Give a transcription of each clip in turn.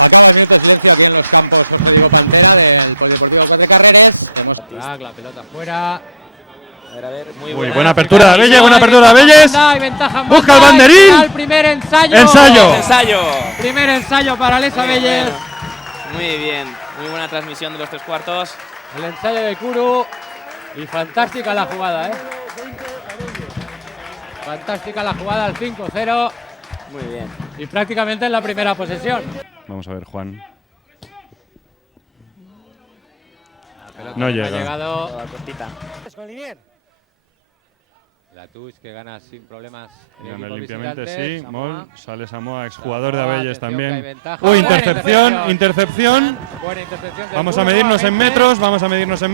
Acaba el minuto de silencio aquí en los campos Jorge Diego Pantera del Polideportivo Cuatro Carreres. Hemos la pelota fuera. A ver, muy buena apertura de Abelles, buena apertura de Abelles. Busca el banderín. El primer ensayo. Primer ensayo para Les Abelles. Muy bien, muy buena transmisión de los tres cuartos. El ensayo de Kuru y fantástica la jugada, Fantástica la jugada al 5-0. Muy bien. Y prácticamente en la primera posesión. Vamos a ver, Juan. No llega. Ha llegado. Limpiamente sí. Mol, sale Samoa, exjugador de Abelles también. Intercepción. Vamos a medirnos en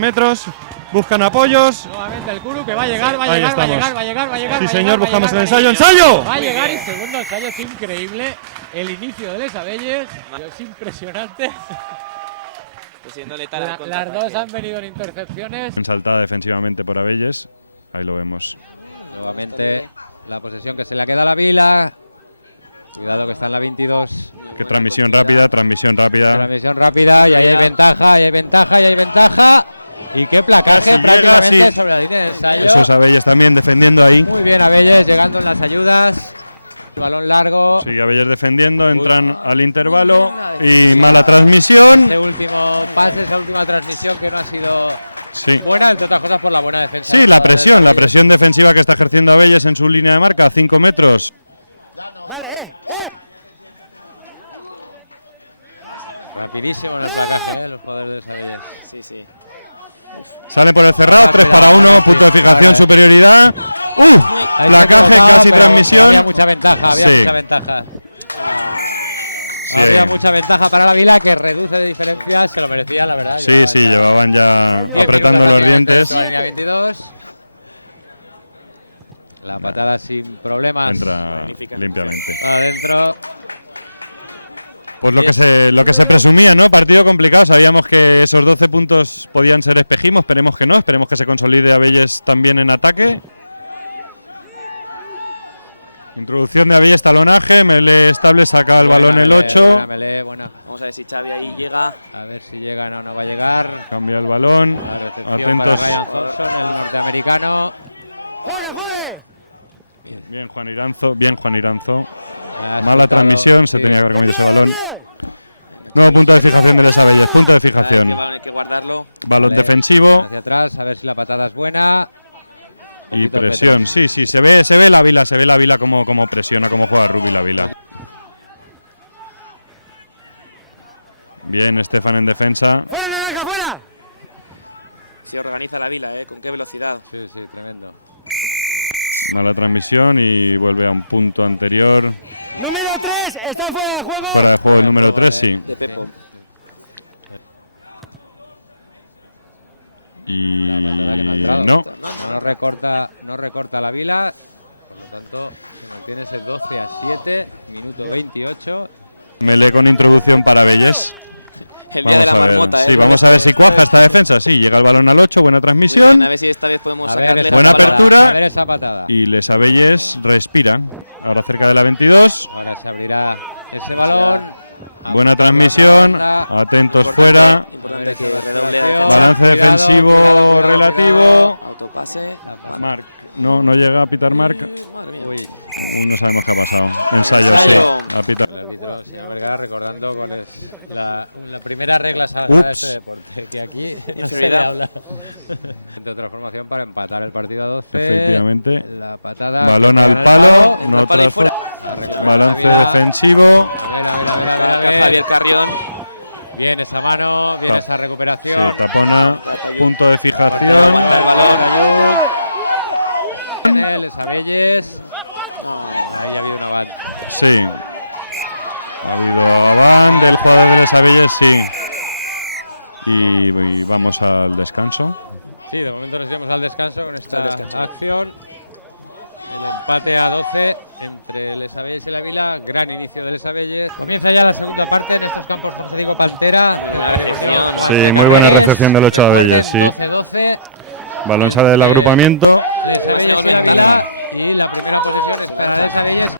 metros. Buscan apoyos. Ahí estamos. Sí, señor, buscamos el ensayo. Saltada defensivamente por Abelles. Ahí lo vemos. Nuevamente la posesión que se le queda a la Vila. Cuidado que está en la 22. Qué transmisión rápida. Transmisión rápida y ahí hay ventaja. Y qué placaje Casi prácticamente llega, sí. sobre la línea de ensayo. Eso es Abelles también defendiendo ahí. Muy bien Abelles llegando en las ayudas. El balón largo. Sigue Abelles defendiendo, entran al intervalo y mala transmisión. Ese último pase, esa última transmisión que no ha sido Sí. buena, entre otras cosas por la buena defensa. Sí, la presión defensiva que está ejerciendo Abelles en su línea de marca, 5 metros. Rapidísimo en el placaje, los jugadores de Abelles. Sí. Salen por el cerrado, 3 para 1, punto de fijación, superioridad. Placaje, casi transmisión. Había mucha ventaja, mucha ventaja. Sí. Había mucha ventaja para la Vila, que reduce de diferencias, se lo merecía, la verdad. Sí, llevaban ya apretando los dientes. La línea 22. La patada sin problemas. Entra limpiamente. Adentro. Pues lo que se presumía, ¿no? Partido complicado. Sabíamos que esos 12 puntos podían ser espejismo. Esperemos que no. Esperemos que se consolide Abelles también en ataque. Introducción de Abelles, talonaje. Mele estable, saca el balón el 8. Buena. Vamos a ver si Xavi ahí llega. A ver si llega, no va a llegar. Cambia el balón. La recepción Atentos. para Ryan Thompson, el norteamericano. Bien, Juan Iranzo. Mala transmisión, se tenía que haber comido ese balón. Nuevo punto de fijación de Les Abelles, punto de fijación. Balón hay que guardarlo. Balón defensivo. Hacia atrás, a ver si la patada es buena. Y presión, sí, se ve la Vila como presiona, como juega rugby la Vila. Bien, Estefan en defensa. Se organiza la Vila, con qué velocidad. Sí, tremendo. Mala transmisión y vuelve a un punto anterior. Número 3, está fuera de juego. Fuera de juego el número 3, sí. De Pepo. Y La patada que no ha entrado. no. No recorta la Vila. Por lo tanto, se mantiene ese 12-7, minuto 28. Mele con introducción para Abelles. El día de la marmota, Sí, vamos a ver si cuaja esta defensa. Sí, llega el balón al 8, buena transmisión. A ver si esta vez podemos sacarle buena apertura. A ver esa patada. Y Les Abelles respira. Ahora cerca de la 22. Ahora se abrirá ese balón. Buena transmisión. Atentos fuera. Importante que redoble. Balance defensivo cuidado, relativo. Autopase. Marc. No llega a pitar Marc. Madre mía. Uy. No sabemos qué ha pasado. Ensayo, Ensayo. sí. A pitar. El árbitro, señor Vergara, recordando cuál es la primera regla sagrada de este deporte, que aquí no se le habla. De transformación para empatar el partido a 12. Efectivamente. La patada. Balón al palo. Entra No al palo y fuera. balance defensivo. A ver. Javier Carrión. Bien esa mano, bien esa recuperación. Sí, tapona. Punto de fijación. Aguanta el balón. Tiene Les Abelles. Ahí ha habido una banda. Sí. Ha habido aván del jugador de Les Abelles, sí. Y vamos al descanso. Sí, de momento nos iremos al descanso con esta acción. El empate a 12 entre Les Abelles y la Vila. Gran inicio de Les Abelles. Comienza ya la segunda parte en estos campos Jorge Diego Pantera. Muy buena recepción. Cuatro Carreres. Recuerden, 12-12. Balón sale del agrupamiento. Les Abelles y la Vila. Y la primera posesión es para Les Abelles.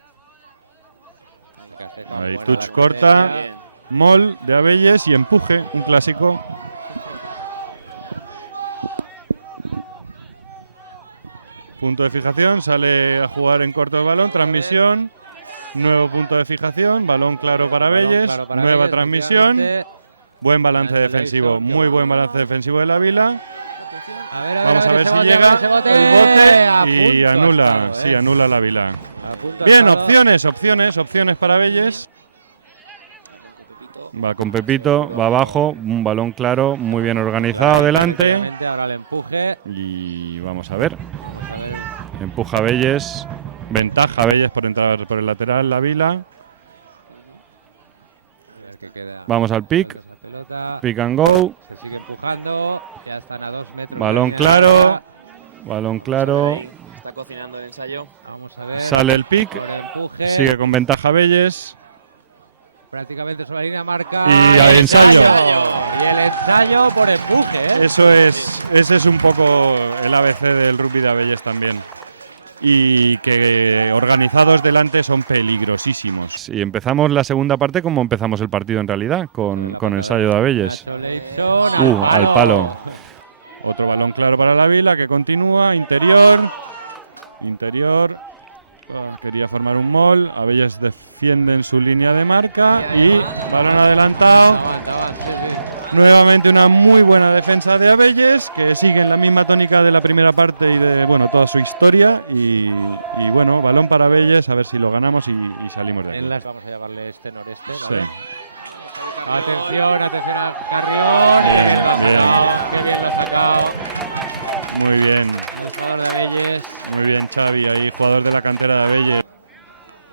Ahí touch corta. Mol de Abelles y empuje, un clásico. Punto de fijación, sale a jugar en corto el balón, transmisión. Nuevo punto de fijación, balón claro para Abelles, nueva Abelles, transmisión. Buen balance Nacho defensivo, Leison, muy buen balance defensivo del Ávila. Vamos a ver si ese bote, llega ese bote. el bote A y punto ha anula, estado, sí, anula el Ávila. A punto ha Bien, estado. opciones para Abelles. Pepito. Va con Pepito, seguro, va abajo, Pepito. un balón claro, muy bien organizado Claramente, delante. efectivamente, ahora el empuje. Y vamos a ver, Vamos a ver. empuja Abelles. Ventaja Abelles por entrar por el lateral, la Vila. A ver qué queda. Vamos al pick, Suelta esa pelota. pick and go. Se sigue empujando. Ya están a 2 metros de la Balón línea de claro, marca. balón Vamos a ver claro. ahí. Está cocinando el ensayo. Vamos a ver. Sale el pick, Por empuje. sigue con ventaja Abelles. Prácticamente sobre la línea de marca. Y el al ensayo. Y el ensayo por empuje, ¿eh? Ese es un poco el ABC del rugby de Abelles también. Y que organizados delante son peligrosísimos. Y empezamos la segunda parte como empezamos el partido en realidad, Vamos a ver la con patada ensayo de Abelles. Nacho Leison al al palo. palo. Otro balón claro para la Vila que continúa, interior. Quería formar un mol. Abelles defiende en su línea de marca y balón adelantado. Aguanta, sí, sí. Nuevamente una muy buena defensa de Abelles, que sigue en la misma tónica de la primera parte y de toda su historia. Y bueno, balón para Abelles, a ver si lo ganamos y salimos de aquí. Vamos a llamarle este-noreste, Sí. ¿vale? Atención a Carrión. Bien, Qué bien lo ha bien. sacado. Qué bien lo ha sacado. Muy bien, El jugador de Abelles. muy bien Xavi, ahí jugador de la cantera de Abelles.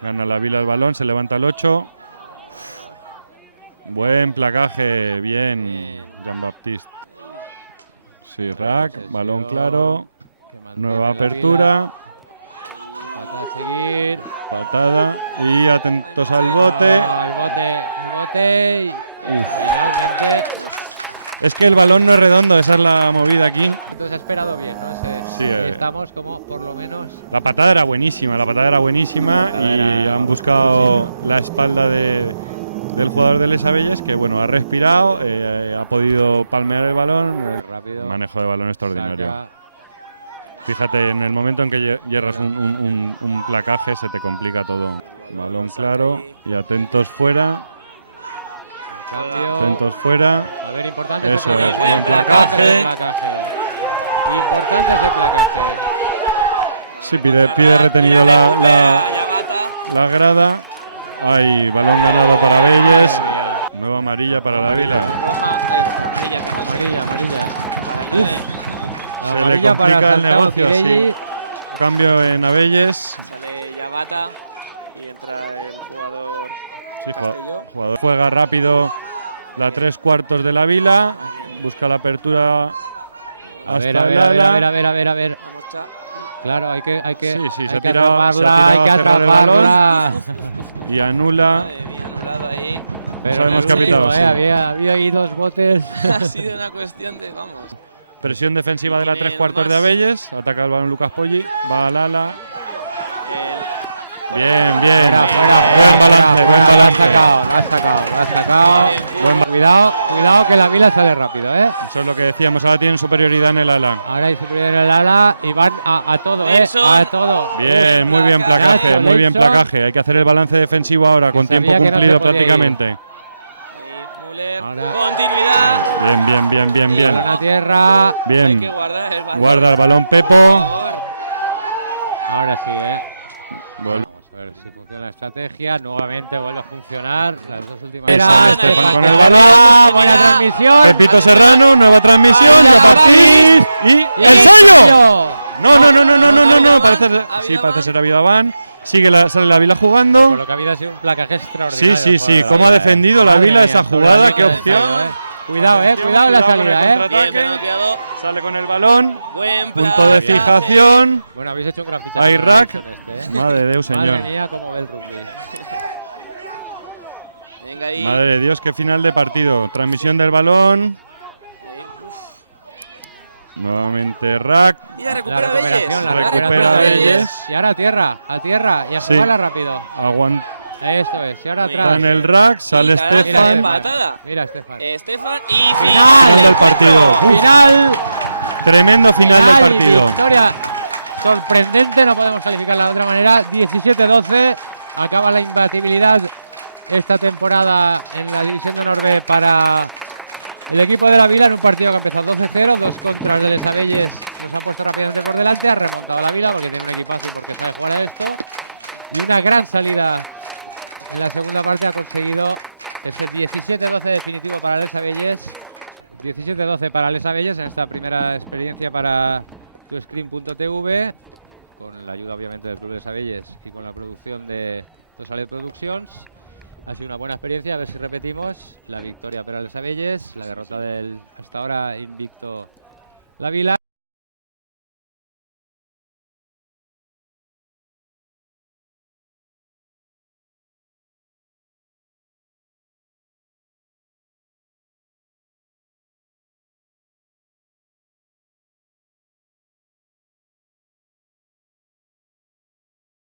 Gana la Vila el balón, se levanta el 8. Buen placaje, bien, Jean-Baptiste. Sí, rack, balón claro, Que mantiene nueva la Vila. apertura, Patada a seguir. patada y atentos al bote. El bote y finalmente. Es que el balón no es redondo, esa es la movida aquí. Entonces ha esperado bien, ¿no? Sí, estamos como por lo menos. La patada era buenísima Sí, la patada y era, han buscado cuchillo. la espalda del jugador de Les Abelles, que bueno, ha respirado, ha podido palmear el balón, el Rápido. manejo de balón extraordinario. Saca. Fíjate, en el momento en que hierras un placaje se te complica todo. Balón claro y atentos fuera, Cambio. atentos fuera. A ver, importante Eso ese es, placaje. buen placaje. Importante ese placaje. Sí, pide retenido la grada. Hay balón ganado para Abelles. Madre mía. Nueva amarilla para la Vila. Roja, amarilla, perdón, sí. Amarilla. Para el 9. Se le Amarilla para complica el Santiago negocio, Pirelli. sí. Cambio en Abelles. Sale Yabata y entra el jugador Sí, Castelló. jugador juega rápido la 3/4 de la Vila. Busca la apertura A ver, hasta a el ver, a ala. ver. Vamos, Cha. Claro, hay que Sí, se hay ha que tirado atraparla, hay que a cerrar el balón. atraparla. Y anula. Madre mía, anulado ahí. Pero sabemos en qué ha el pitado, último, sí. había ahí 2 botes. Ha sido una cuestión de, vamos. Presión defensiva de la Tiene 3/4 de más. Abelles. Ataca el balón Lucas Poggi. Va al ala. El- Bien. Fuera. Buen balance. Lo ha sacado. Buen ba- Cuidado que la Vila sale rápido, ¿eh? Eso es lo que decíamos. Ahora tienen superioridad en el ala. Ahora hay superior en el ala y van a todo, Nelson. A todo. Bien, muy bien placaje. placaje, Nacho muy bien Leison. placaje. Hay que hacer el balance defensivo ahora, con sabía tiempo que no cumplido se podía prácticamente. ahí, Müller. Ahora- Continuidad. Bien. Balón a tierra. Hay que Bien. guardar el balón. Guarda el balón Por Pepo. favor. Ahora sí, ¿eh? Vuelve. Vamos a ver si funciona la estrategia. Nuevamente vuelve a funcionar. Las dos últimas. Ahí sale Estefan con el balón. Buena transmisión. Pepito Serrano, nueva transmisión. Ahí Ya va Baptiste. Y Y ¡ensayo! No. David Parece Avan, sí, David parece Avan. ser David Avan. Sale la Vila Por jugando. lo que ha habido ha sido un placaje extraordinario. Sí. Cómo ha defendido la Madre Vila mía, esa sobre jugada. la Qué línea de opción. ensayo, Cuidado, Atención, cuidado en la cuidado con el salida, Bien, contraataque. Fernando Criado. Sale con el balón. Buen Punto de placaje. fijación. Bueno, habéis hecho un gran fichaje. Hay con rack. Nelson este, Madre de Dios, Madre señor. mía, cómo ve el rugby. Venga ahí. Madre de Dios, qué final de partido. Transmisión del balón. Uf. Nuevamente rack. Y la La recupera recuperación, Belles. la Recupera recuperación. Belles. Y ahora a tierra y a Sí. jugarla rápido. Aguanta. Esto es. Y ahora Está atrás. en el rack, sale Y ganancia Estefan. empatada. Mira, Estefan. Estefan y Final del partido. Uf. Final. Tremendo final del y partido. victoria sorprendente, no podemos calificarla de otra manera. 17-12. Acaba la imbatibilidad esta temporada en la División de Honor B para el equipo de la Vila en un partido que ha empezado 12-0. 2 contras de Les Abelles nos han puesto rápidamente por delante. Ha remontado la Vila porque tiene un equipazo y porque sabe jugar a esto. Y una gran salida en la segunda parte ha conseguido ese 17-12 definitivo para Les Abelles. 17-12 para Les Abelles en esta primera experiencia para TuScreen.tv, con la ayuda obviamente del Club Les Abelles y con la producción de Tosalet Productions. Ha sido una buena experiencia, a ver si repetimos la victoria para Les Abelles, la derrota del hasta ahora invicto la Vila.